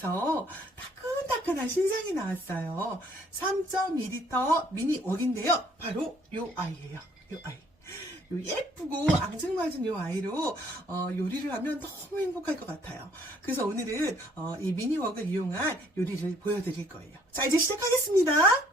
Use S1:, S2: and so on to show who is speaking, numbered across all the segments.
S1: 미니웍에서 따끈따끈한 신상이 나왔어요. 3.2리터 미니 웍인데요. 바로 요 아이예요. 요 아이. 요 예쁘고 앙증맞은 요 아이로 어, 요리를 하면 너무 행복할 것 같아요. 그래서 오늘은 어, 이 미니 웍을 이용한 요리를 보여드릴 거예요. 자 이제 시작하겠습니다.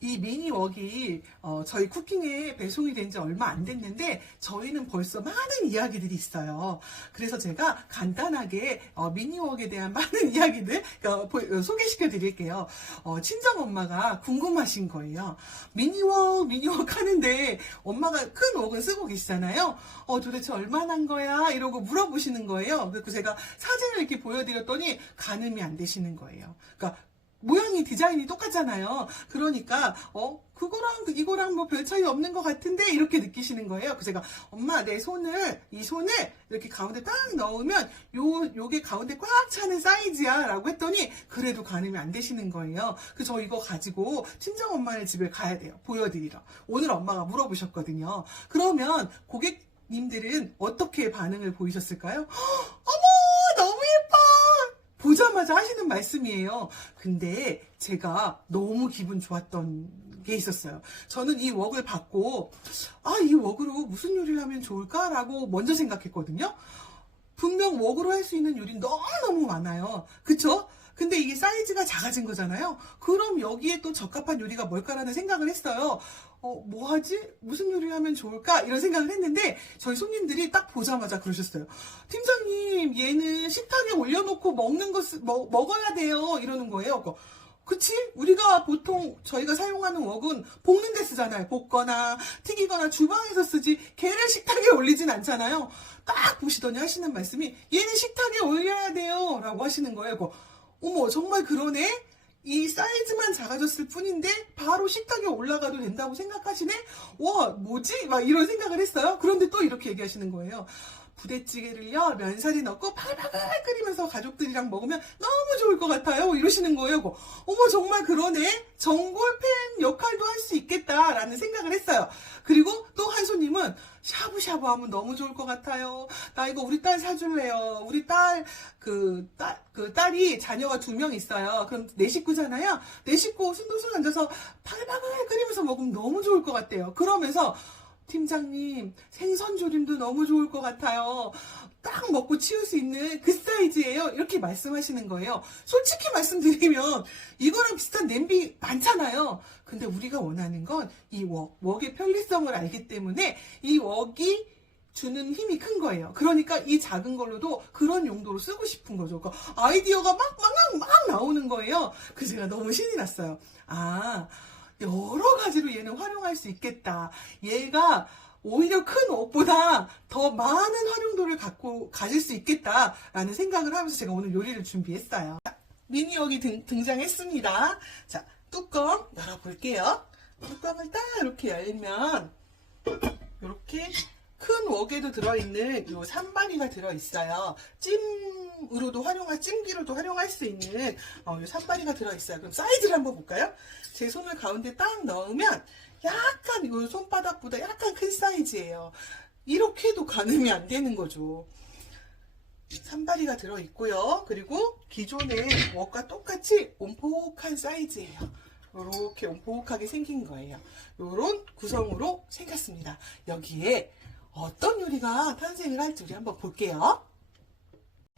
S1: 이 미니웍이 어, 저희 쿠킹에 배송이 된 지 얼마 안 됐는데 저희는 벌써 많은 이야기들이 있어요. 그래서 제가 간단하게 어, 미니웍에 대한 많은 이야기들 어, 보- 어, 소개시켜 드릴게요. 어, 친정 엄마가 궁금하신 거예요. 미니웍 미니웍 하는데 엄마가 큰 웍은 쓰고 계시잖아요. 어, 도대체 얼마나 한 거야? 이러고 물어보시는 거예요. 그래서 제가 사진을 이렇게 보여드렸더니 가늠이 안 되시는 거예요. 그러니까 모양이 디자인이 똑같잖아요. 그러니까 어 그거랑 이거랑 뭐 별 차이 없는 것 같은데 이렇게 느끼시는 거예요. 그래서 제가 엄마 내 손을 이 손을 이렇게 가운데 딱 넣으면 요 요게 가운데 꽉 차는 사이즈야라고 했더니 그래도 가늠이 안 되시는 거예요. 그래서 저 이거 가지고 친정 엄마네 집에 가야 돼요. 보여드리러. 오늘 엄마가 물어보셨거든요. 그러면 고객님들은 어떻게 반응을 보이셨을까요? 어머 너무 예뻐. 보자마자 하시는 말씀이에요. 근데 제가 너무 기분 좋았던 게 있었어요. 저는 이 웍을 받고, 아, 이 웍으로 무슨 요리를 하면 좋을까라고 먼저 생각했거든요. 분명 웍으로 할 수 있는 요리 너무너무 많아요. 그쵸? 근데 이게 사이즈가 작아진 거잖아요. 그럼 여기에 또 적합한 요리가 뭘까라는 생각을 했어요. 어, 뭐 하지? 무슨 요리를 하면 좋을까? 이런 생각을 했는데, 저희 손님들이 딱 보자마자 그러셨어요. 팀장님, 얘는 식탁에 올려놓고 먹는 거, 쓰- 먹, 먹어야 돼요. 이러는 거예요. 그치? 우리가 보통 저희가 사용하는 웍은 볶는 데 쓰잖아요. 볶거나 튀기거나 주방에서 쓰지 걔를 식탁에 올리진 않잖아요. 딱 보시더니 하시는 말씀이 얘는 식탁에 올려야 돼요. 라고 하시는 거예요. 어머 정말 그러네? 이 사이즈만 작아졌을 뿐인데 바로 식탁에 올라가도 된다고 생각하시네? 와 뭐지? 막 이런 생각을 했어요. 그런데 또 이렇게 얘기하시는 거예요. 부대찌개를요 면사리 넣고 팔팔 끓이면서 가족들이랑 먹으면 너무 좋을 것 같아요 이러시는 거예요 그거. 어머 정말 그러네 전골팬 역할도 할 수 있겠다라는 생각을 했어요 그리고 또 한 손님은 샤브샤브 하면 너무 좋을 것 같아요 나 이거 우리 딸 사줄래요 우리 딸 그 딸 그 딸이 자녀가 두 명 있어요 그럼 네 식구잖아요 네 식구 순둥순 앉아서 팔팔 끓이면서 먹으면 너무 좋을 것 같대요 그러면서 팀장님, 생선 조림도 너무 좋을 것 같아요. 딱 먹고 치울 수 있는 그 사이즈예요. 이렇게 말씀하시는 거예요. 솔직히 말씀드리면 이거랑 비슷한 냄비 많잖아요. 근데 우리가 원하는 건 이 웍, 웍의 편리성을 알기 때문에 이 웍이 주는 힘이 큰 거예요. 그러니까 이 작은 걸로도 그런 용도로 쓰고 싶은 거죠. 그러니까 아이디어가 막, 막, 막, 막 나오는 거예요. 그래서 제가 너무 신이 났어요. 아, 여러 가지로 얘는 활용할 수 있겠다. 얘가 오히려 큰 옷보다 더 많은 활용도를 갖고 가질 수 있겠다라는 생각을 하면서 제가 오늘 요리를 준비했어요. 자, 미니웍이 등, 등장했습니다. 자, 뚜껑 열어볼게요. 뚜껑을 딱 이렇게 열면 이렇게 큰 웍에도 들어있는 요 산바리가 들어있어요. 찜으로도 활용할, 찜기로도 활용할 수 있는 어, 요 산바리가 들어있어요. 그럼 사이즈를 한번 볼까요? 제 손을 가운데 딱 넣으면 약간 이거 손바닥보다 약간 큰 사이즈예요. 이렇게도 가늠이 안 되는 거죠. 산바리가 들어있고요. 그리고 기존의 웍과 똑같이 온폭한 사이즈예요. 이렇게 온폭하게 생긴 거예요. 이런 구성으로 생겼습니다. 여기에 어떤 요리가 탄생을 할지 우리 한번 볼게요.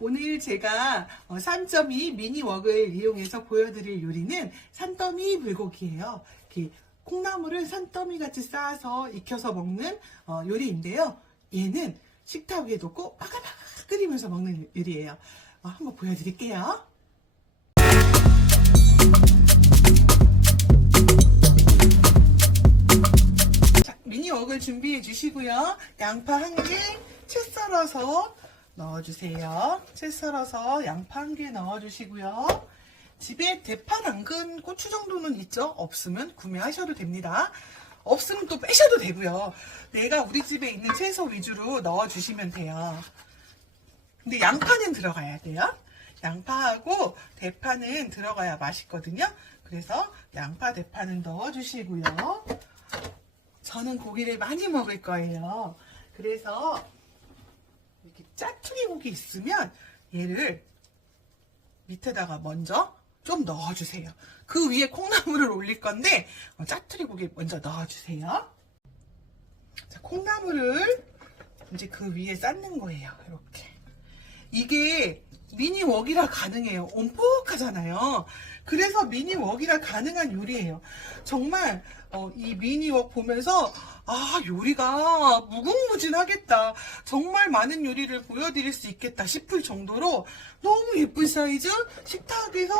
S1: 오늘 제가 3.2 미니 웍을 이용해서 보여드릴 요리는 산더미 불고기예요. 이렇게 콩나물을 산더미 같이 쌓아서 익혀서 먹는 어, 요리인데요. 얘는 식탁 위에 놓고 바글바글 끓이면서 먹는 요리예요. 어, 한번 보여드릴게요. 미니웍을 준비해 주시고요. 양파 한 개, 채 썰어서 넣어주세요. 채 썰어서 양파 한 개 넣어주시고요. 집에 대파, 당근, 고추 정도는 있죠? 없으면 구매하셔도 됩니다. 없으면 또 빼셔도 되고요. 내가 우리 집에 있는 채소 위주로 넣어주시면 돼요. 근데 양파는 들어가야 돼요. 양파하고 대파는 들어가야 맛있거든요. 그래서 양파, 대파는 넣어주시고요. 저는 고기를 많이 먹을 거예요. 그래서 이렇게 짜투리 고기 있으면 얘를 밑에다가 먼저 좀 넣어주세요. 그 위에 콩나물을 올릴 건데 어, 짜투리 고기 먼저 넣어주세요. 자, 콩나물을 이제 그 위에 쌓는 거예요. 이렇게. 이게 미니 웍이라 가능해요. 온폭하잖아요. 그래서 미니 웍이라 가능한 요리예요. 정말 어, 이 미니 웍 보면서 아 요리가 무궁무진하겠다. 정말 많은 요리를 보여드릴 수 있겠다 싶을 정도로 너무 예쁜 사이즈 식탁에서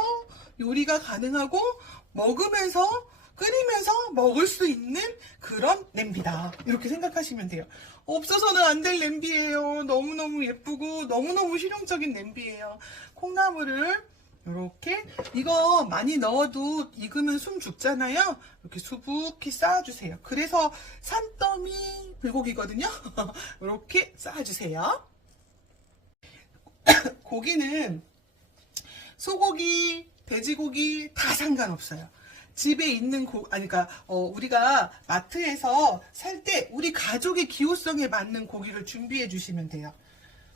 S1: 요리가 가능하고 먹으면서 끓이면서 먹을 수 있는 그런 냄비다. 이렇게 생각하시면 돼요. 없어서는 안 될 냄비예요. 너무너무 예쁘고 너무너무 실용적인 냄비예요. 콩나물을 이렇게 이거 많이 넣어도 익으면 숨 죽잖아요. 이렇게 수북히 쌓아주세요. 그래서 산더미 불고기거든요. 이렇게 쌓아주세요. 고기는 소고기, 돼지고기 다 상관없어요. 집에 있는 고, 아니, 그니까, 어, 우리가 마트에서 살 때 우리 가족의 기호성에 맞는 고기를 준비해 주시면 돼요.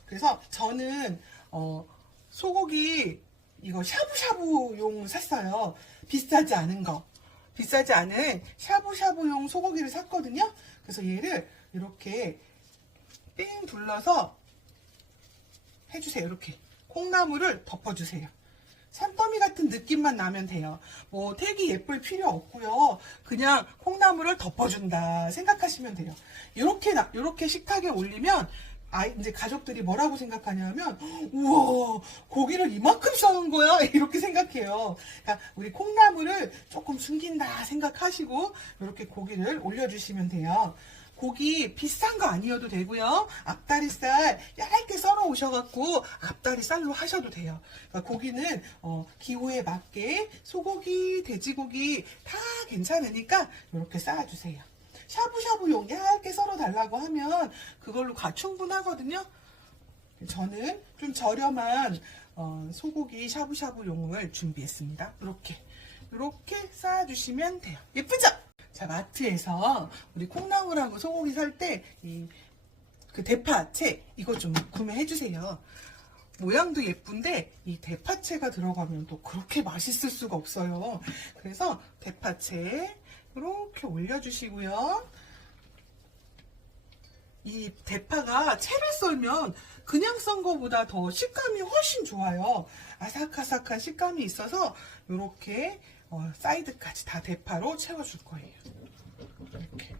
S1: 그래서 저는, 어, 소고기, 이거 샤브샤브용 샀어요. 비싸지 않은 거. 비싸지 않은 샤브샤브용 소고기를 샀거든요. 그래서 얘를 이렇게 삥 둘러서 해주세요. 이렇게. 콩나물을 덮어주세요. 산더미 같은 느낌만 나면 돼요. 뭐 택이 예쁠 필요 없고요. 그냥 콩나물을 덮어준다 생각하시면 돼요. 이렇게 나- 이렇게 식탁에 올리면 아이 이제 가족들이 뭐라고 생각하냐면 우와 고기를 이만큼 써는 거야 이렇게 생각해요. 그러니까 우리 콩나물을 조금 숨긴다 생각하시고 이렇게 고기를 올려주시면 돼요. 고기 비싼 거 아니어도 되고요. 앞다리살 얇게 썰어 오셔갖고 앞다리살로 하셔도 돼요. 그러니까 고기는 어, 기호에 맞게 소고기, 돼지고기 다 괜찮으니까 이렇게 쌓아주세요. 샤브샤브용 얇게 썰어 달라고 하면 그걸로 가 충분하거든요. 저는 좀 저렴한 어, 소고기 샤브샤브용을 준비했습니다. 이렇게 이렇게 쌓아주시면 돼요. 예쁘죠? 자 마트에서 우리 콩나물하고 소고기 살 때 이 그 대파채 이거 좀 구매해 주세요. 모양도 예쁜데 이 대파채가 들어가면 또 그렇게 맛있을 수가 없어요. 그래서 대파채 이렇게 올려주시고요. 이 대파가 채를 썰면 그냥 썬 거보다 더 식감이 훨씬 좋아요. 아삭아삭한 식감이 있어서 이렇게 어, 사이드까지 다 대파로 채워줄 거예요. 이렇게.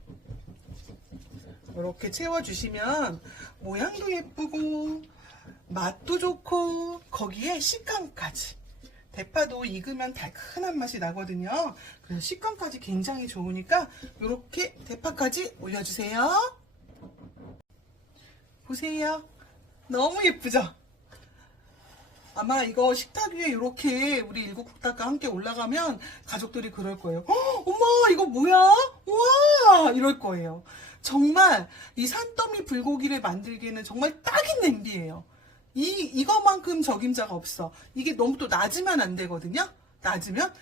S1: 이렇게 채워주시면 모양도 예쁘고 맛도 좋고 거기에 식감까지 대파도 익으면 달큰한 맛이 나거든요. 그래서 식감까지 굉장히 좋으니까 이렇게 대파까지 올려주세요. 보세요. 너무 예쁘죠? 아마 이거 식탁 위에 이렇게 우리 일곱 국닭과 함께 올라가면 가족들이 그럴 거예요. "헉, 엄마 이거 뭐야? 와 이럴 거예요. 정말 이 산더미 불고기를 만들기에는 정말 딱인 냄비예요. 이 이거만큼 적임자가 없어. 이게 너무 또 낮으면 안 되거든요. 낮으면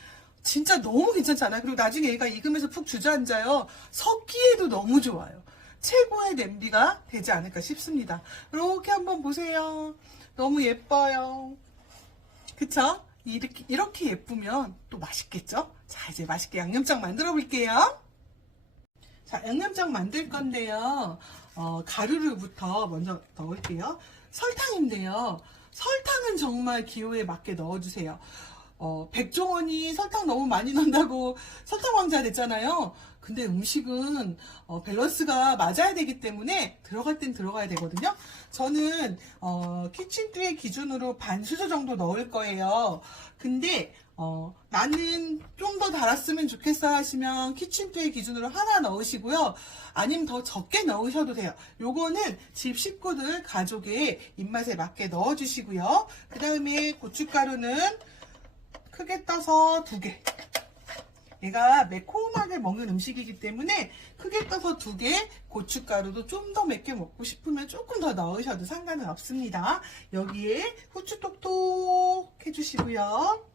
S1: 진짜 너무 괜찮잖아요. 그리고 나중에 얘가 익으면서 푹 주저앉아요. 섞기에도 너무 좋아요. 최고의 냄비가 되지 않을까 싶습니다. 이렇게 한번 보세요. 너무 예뻐요. 그쵸? 이렇게, 이렇게 예쁘면 또 맛있겠죠? 자, 이제 맛있게 양념장 만들어 볼게요. 자, 양념장 만들 건데요. 어, 가루를부터 먼저 넣을게요. 설탕인데요. 설탕은 정말 기호에 맞게 넣어주세요. 어, 백종원이 설탕 너무 많이 넣는다고 설탕 왕자 됐잖아요. 근데 음식은 어, 밸런스가 맞아야 되기 때문에 들어갈 땐 들어가야 되거든요. 저는 어, 키친투의 기준으로 반 수저 정도 넣을 거예요. 근데 어, 나는 좀 더 달았으면 좋겠어 하시면 키친투의 기준으로 하나 넣으시고요. 아니면 더 적게 넣으셔도 돼요. 요거는 집 식구들 가족의 입맛에 맞게 넣어주시고요. 그 다음에 고춧가루는 크게 떠서 두 개. 얘가 매콤하게 먹는 음식이기 때문에 크게 떠서 두 개, 고춧가루도 좀 더 맵게 먹고 싶으면 조금 더 넣으셔도 상관은 없습니다. 여기에 후추 톡톡 해주시고요.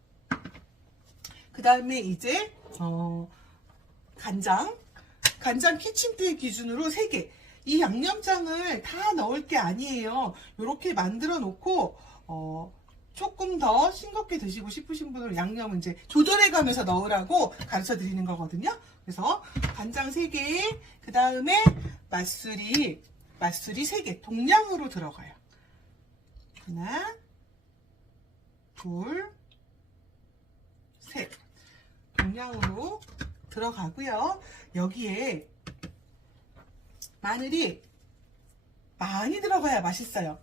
S1: 그 다음에 이제 어, 간장, 간장 키친트의 기준으로 3개. 이 양념장을 다 넣을 게 아니에요. 이렇게 만들어 놓고 어, 조금 더 싱겁게 드시고 싶으신 분은 양념을 이제 조절해 가면서 넣으라고 가르쳐 드리는 거거든요. 그래서 간장 3개, 그 다음에 맛술이, 맛술이 3개, 동량으로 들어가요. 하나, 둘, 셋. 동량으로 들어가고요. 여기에 마늘이 많이 들어가야 맛있어요.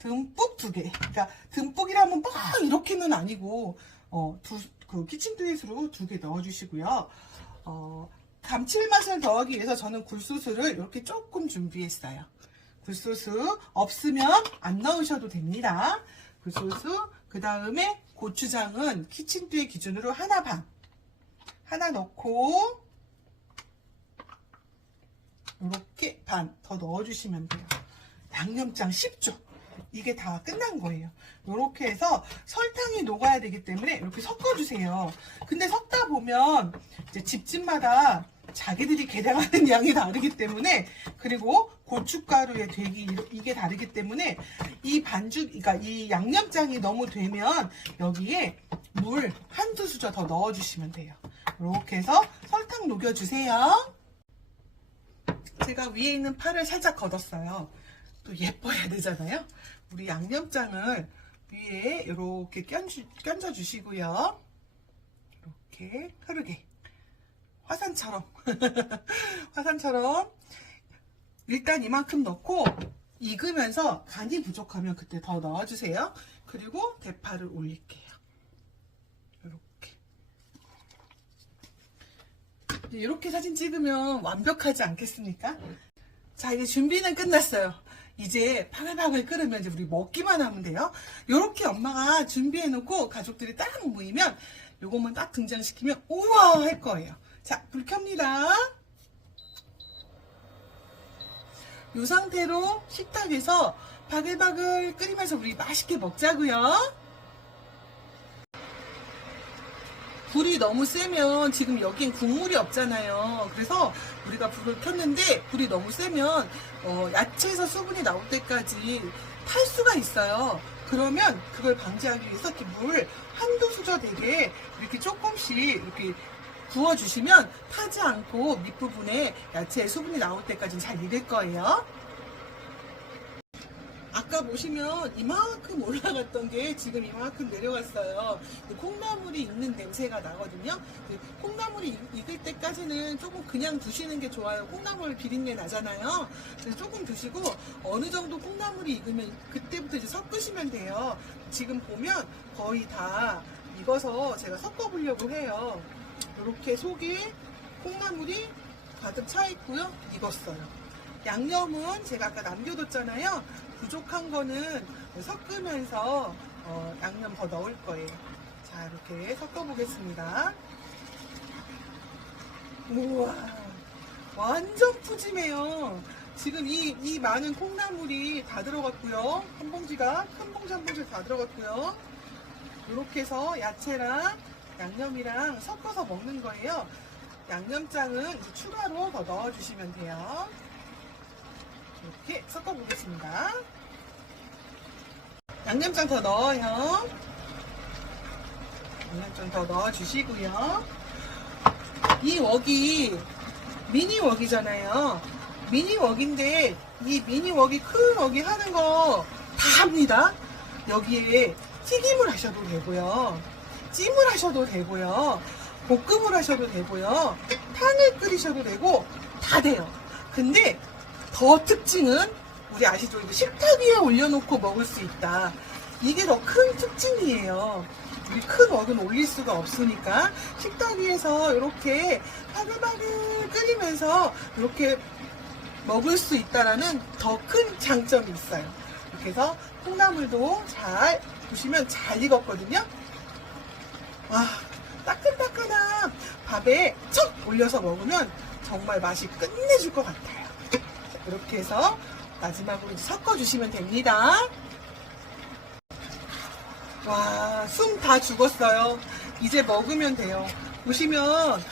S1: 듬뿍 두 개. 그러니까 듬뿍이라면 막 이렇게는 아니고 어, 두, 그 키친드레스로 두 개 넣어주시고요. 어, 감칠맛을 더하기 위해서 저는 굴소스를 이렇게 조금 준비했어요. 굴소스 없으면 안 넣으셔도 됩니다. 굴소스 그 다음에 고추장은 키친두의 기준으로 하나 반 하나 넣고 이렇게 반 더 넣어주시면 돼요. 양념장 10조. 이게 다 끝난 거예요. 이렇게 해서 설탕이 녹아야 되기 때문에 이렇게 섞어주세요. 근데 섞다 보면 이제 집집마다 자기들이 계량하는 양이 다르기 때문에 그리고 고춧가루의 되기 이게 다르기 때문에 이 반죽, 그러니까 이 양념장이 너무 되면 여기에 물 한두 수저 더 넣어 주시면 돼요. 이렇게 해서 설탕 녹여 주세요. 제가 위에 있는 파를 살짝 걷었어요. 또 예뻐야 되잖아요. 우리 양념장을 위에 이렇게 껴주, 껴주시고요. 이렇게 흐르게. 화산처럼. 화산처럼. 일단 이만큼 넣고 익으면서 간이 부족하면 그때 더 넣어주세요. 그리고 대파를 올릴게요. 이렇게. 이렇게 사진 찍으면 완벽하지 않겠습니까? 자, 이제 준비는 끝났어요. 이제 파라박을 끓으면 이제 우리 먹기만 하면 돼요. 이렇게 엄마가 준비해 놓고 가족들이 딱 모이면 요것만 딱 등장시키면 우와 할 거예요. 자, 불 켭니다. 이 상태로 식탁에서 바글바글 끓이면서 우리 맛있게 먹자고요. 불이 너무 세면 지금 여긴 국물이 없잖아요. 그래서 우리가 불을 켰는데 불이 너무 세면 어, 야채에서 수분이 나올 때까지 탈 수가 있어요. 그러면 그걸 방지하기 위해서 이렇게 물 한두 수저 되게 이렇게 조금씩 이렇게 부어주시면 타지 않고 밑부분에 야채 수분이 나올 때까지 잘 익을 거예요. 아까 보시면 이만큼 올라갔던 게 지금 이만큼 내려갔어요. 그 콩나물이 익는 냄새가 나거든요. 그 콩나물이 익- 익을 때까지는 조금 그냥 두시는 게 좋아요. 콩나물 비린내 나잖아요. 그래서 조금 두시고 어느 정도 콩나물이 익으면 그때부터 이제 섞으시면 돼요. 지금 보면 거의 다 익어서 제가 섞어보려고 해요. 이렇게 속에 콩나물이 가득 차 있고요. 익었어요. 양념은 제가 아까 남겨뒀잖아요. 부족한 거는 섞으면서 어, 양념 더 넣을 거예요. 자, 이렇게 섞어보겠습니다. 우와, 완전 푸짐해요. 지금 이, 이 많은 콩나물이 다 들어갔고요. 한 봉지가, 큰 봉지 한 봉지 다 들어갔고요. 이렇게 해서 야채랑 양념이랑 섞어서 먹는 거예요. 양념장은 추가로 더 넣어주시면 돼요. 이렇게 섞어보겠습니다. 양념장 더 넣어요. 양념장 더 넣어주시고요. 이 웍이 미니 웍이잖아요. 미니 웍인데 이 미니 웍이 큰 웍이 하는 거 다 합니다. 여기에 튀김을 하셔도 되고요. 찜을 하셔도 되고요. 볶음을 하셔도 되고요. 탕을 끓이셔도 되고 다 돼요. 근데 더 특징은 우리 아시죠? 이거 식탁 위에 올려놓고 먹을 수 있다. 이게 더 큰 특징이에요. 우리 큰 웍은 올릴 수가 없으니까 식탁 위에서 이렇게 바글바글 끓이면서 이렇게 먹을 수 있다라는 더 큰 장점이 있어요. 이렇게 해서 콩나물도 잘 보시면 잘 익었거든요. 와, 따끈따끈한 밥에 척 올려서 먹으면 정말 맛이 끝내줄 것 같아요. 자, 이렇게 해서 마지막으로 섞어주시면 됩니다. 와, 숨 다 죽었어요. 이제 먹으면 돼요. 보시면,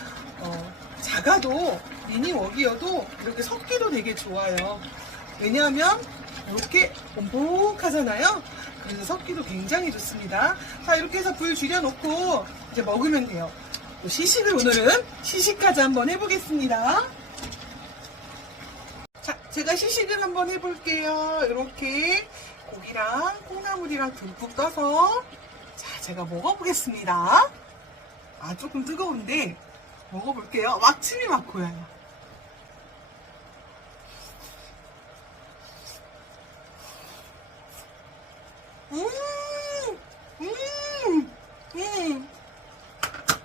S1: 어, 작아도 미니 웍이어도 이렇게 섞기도 되게 좋아요. 왜냐하면 이렇게 봄복하잖아요. 그래서 섞기도 굉장히 좋습니다. 자, 이렇게 해서 불 줄여놓고 이제 먹으면 돼요. 또 시식을 오늘은 시식까지 한번 해보겠습니다. 자, 제가 시식을 한번 해볼게요. 이렇게 고기랑 콩나물이랑 듬뿍 떠서 자, 제가 먹어보겠습니다. 아, 조금 뜨거운데 먹어볼게요. 막 침이 막 고여요. 음, 음, 음,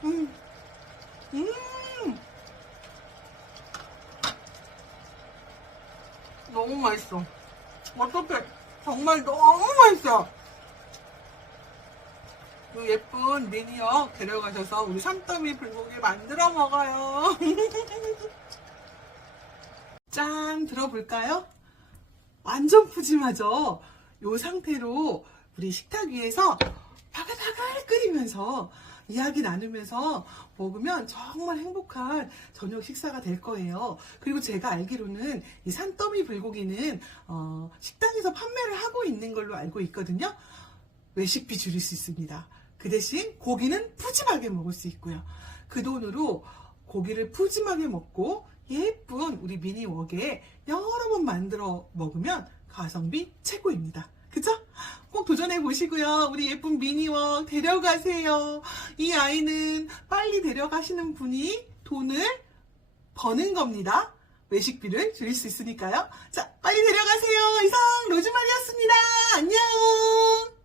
S1: 음, 음. 너무 맛있어. 어떡해. 정말 너무 맛있어. 그 예쁜 미니어 데려가셔서 우리 산더미 불고기 만들어 먹어요. 짠, 들어볼까요? 완전 푸짐하죠? 요 상태로 우리 식탁 위에서 바글바글 끓이면서 이야기 나누면서 먹으면 정말 행복한 저녁 식사가 될 거예요. 그리고 제가 알기로는 이 산더미 불고기는 어, 식당에서 판매를 하고 있는 걸로 알고 있거든요. 외식비 줄일 수 있습니다. 그 대신 고기는 푸짐하게 먹을 수 있고요. 그 돈으로 고기를 푸짐하게 먹고 예쁜 우리 미니 웍에 여러 번 만들어 먹으면 가성비 최고입니다. 그죠? 꼭 도전해 보시고요. 우리 예쁜 미니웍 데려가세요. 이 아이는 빨리 데려가시는 분이 돈을 버는 겁니다. 외식비를 줄일 수 있으니까요. 자, 빨리 데려가세요. 이상 로즈마리였습니다. 안녕!